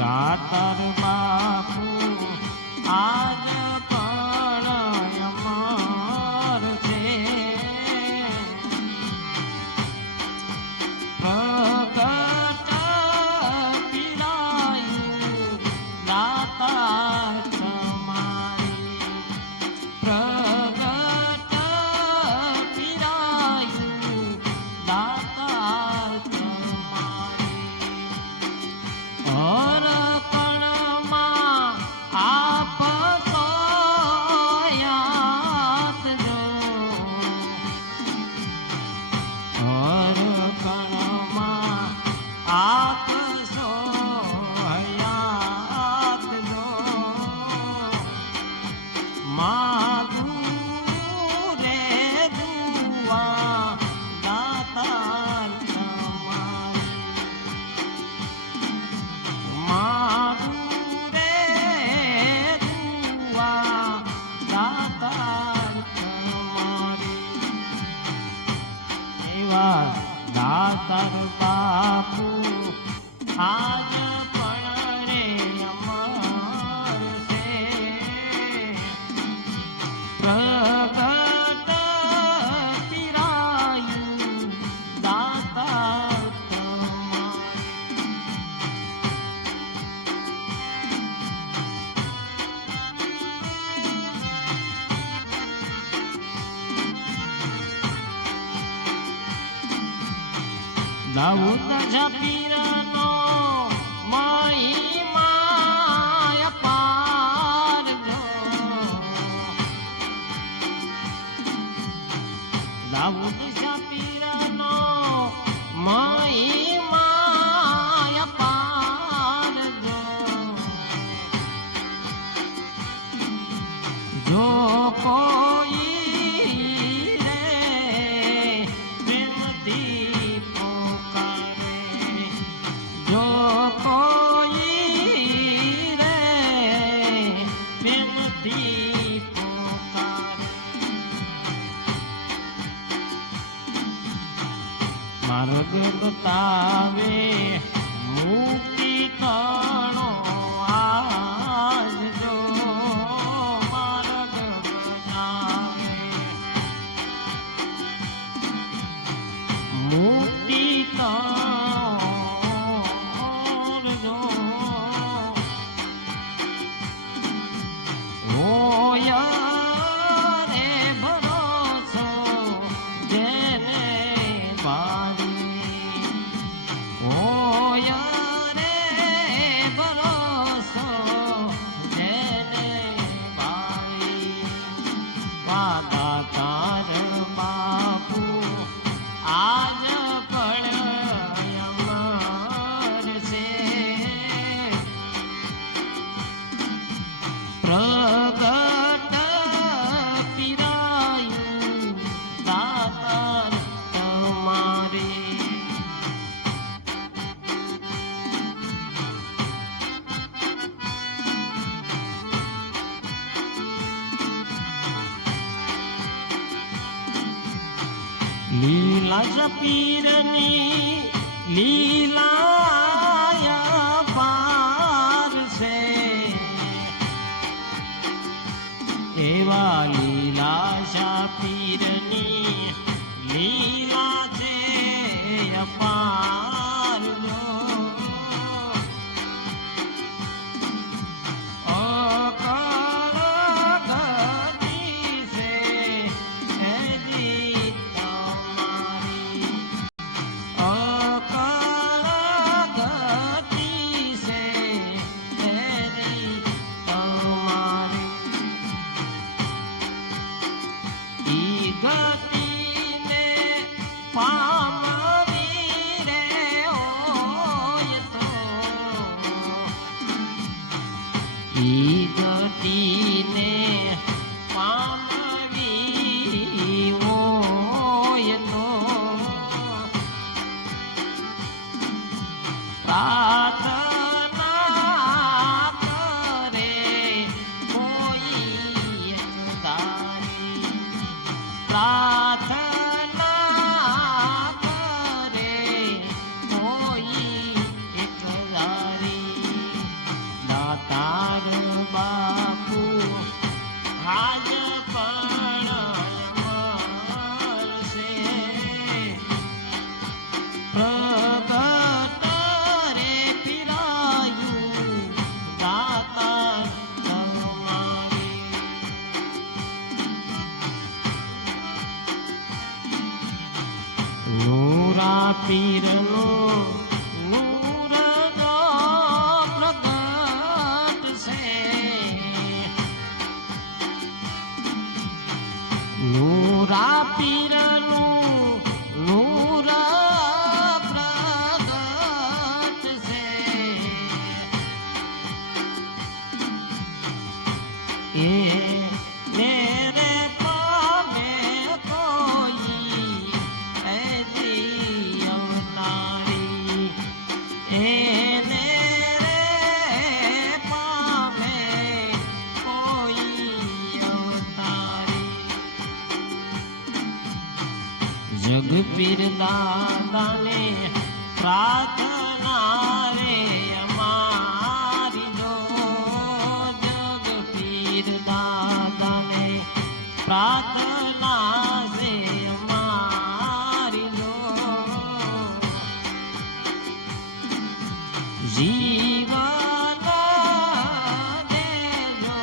દાતાર બાપુ આજ પણ અમર છે. પ્રગટ પીરાયું દાતાર તમારી, પ્રગટ પીરાયું દાતાર તમારી. હરકણમાં આપ સોયાત જો, હરકણમાં આપ સોયાત જો. માગું રે દુઆ દાતાર તમારી, માગું રે દુઆ દાતાર તમારી. એવા દાતાર બાપુ આજ પણ રે અમર છે. પ્રગટ પીરાયું દાતાર તમારી. દાઉદ પીરનો મહિમા અપાર જો, દાઉદ પીરનો મહિમા અપાર જો. જો કોઈ રે પ્રેમથી પોકારે, જો કોઈ રે પ્રેમથી પોકારે, માર્ગ બતાવે મુક્તિ તણો આજ જો. માર્ગ બતાવે મુક્તિ તણો જો. હોય રે ભરોસો જેને ભાવી, હોય રે ભરોસો જેને ભાવી. દાતાર બાપુ આજ પણ અમર છે. પ્રગટ પીરાયું દાતાર તમારી. લીલા પીરની લીલા પાર છે. એવા લીલા પીરની લીલા છે અપાર જો. અકળ ગતિ છે એની તમારી, અકળ ગતિ છે એની તમારી. ઈ ગતિને પામવી રે હોય તો, ઈ ગતિને પામવી હોય તો પ્રાર્થના કરે કોઈ એક દારી, પ્રાર્થના કરે કોઈ એક દારી. પીરનું નૂર જો પ્રગટ છે નૂરા પીરનું નૂર પ્રગટ છે એ મેરે પામે કોઈ એજી અવતારી એને રે પામે કોઈ અવતારી જગપીર દાદાને પ્રાર્થના રે અમારી જો જગપીર દાદાને પ્રાર્થના છે અમારી જો જીવન દેજો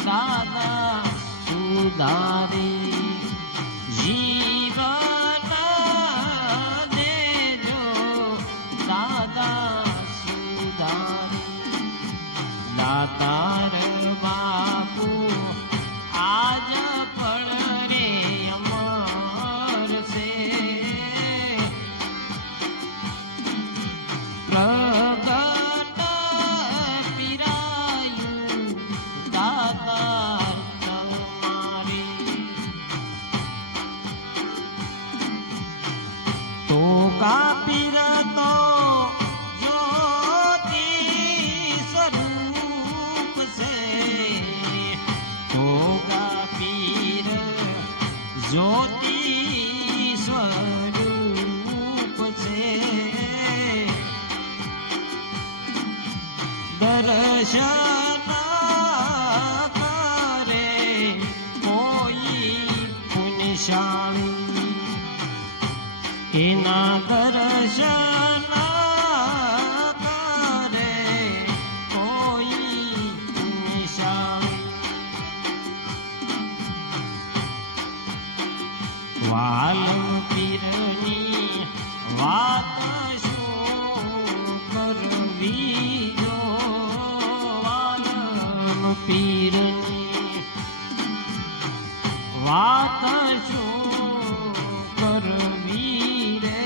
દાદા સુધારી જીવન દેજો દાદા સુધારી દાતાર બાપુ આજ પણ રે અમર છે પ્રગટ પીરાયું દાતાર તમારી તો કા પીર તો જ્યોતિ સ્વરૂપ છે તો કા પીર જ્યોતિ સ્વરૂપ છે દર્શન કરે કોઈ પુણ્યશાળી એના દર્શન કરે કોઈ પુણ્યશાળી વાલમ પીરની વાત શું કરવી જો વાલમ પીરની વાત શું કરવી રે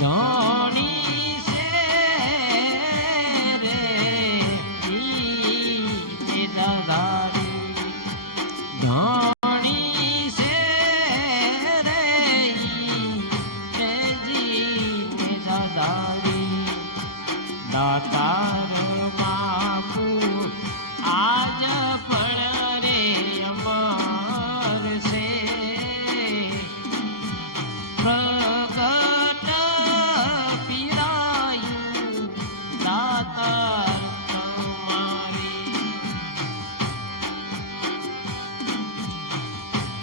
ધણી છે રે ઈ દાદારી ધણી છે રે ઈ દાદારી દાતાર બાપુ આજ પણ રે અમર છે પ્રગટ પીરાયું દાતાર તમારી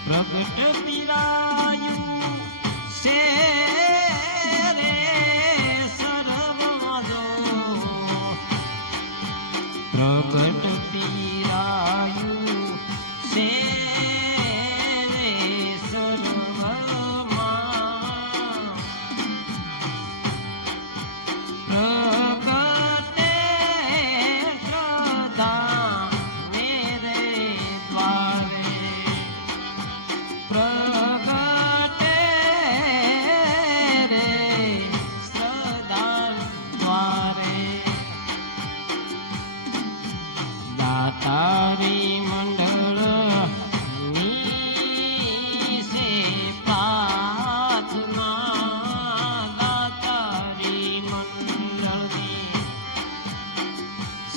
પ્રગટ પીરાયું છે રે સર્વમાં જો પ્રગટ પીરાયું છે રે સર્વમાં પ્રગટે શ્રદ્ધા મેરે દ્વારે પ્રગટે રે શ્રદ્ધા દ્વારે દાતારી મંડળ ની સે પ્રાર્થના દાતારી મંડળની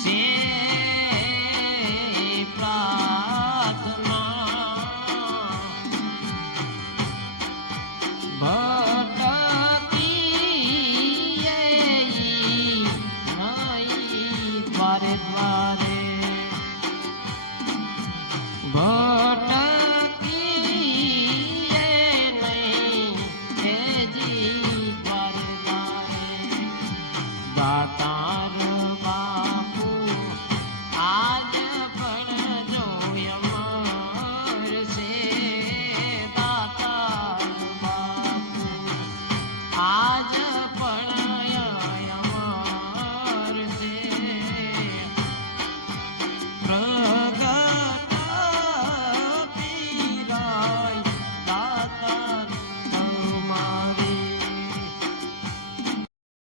સે પ્રાર્થના ભટકી નહીં દ્વારે દ્વાર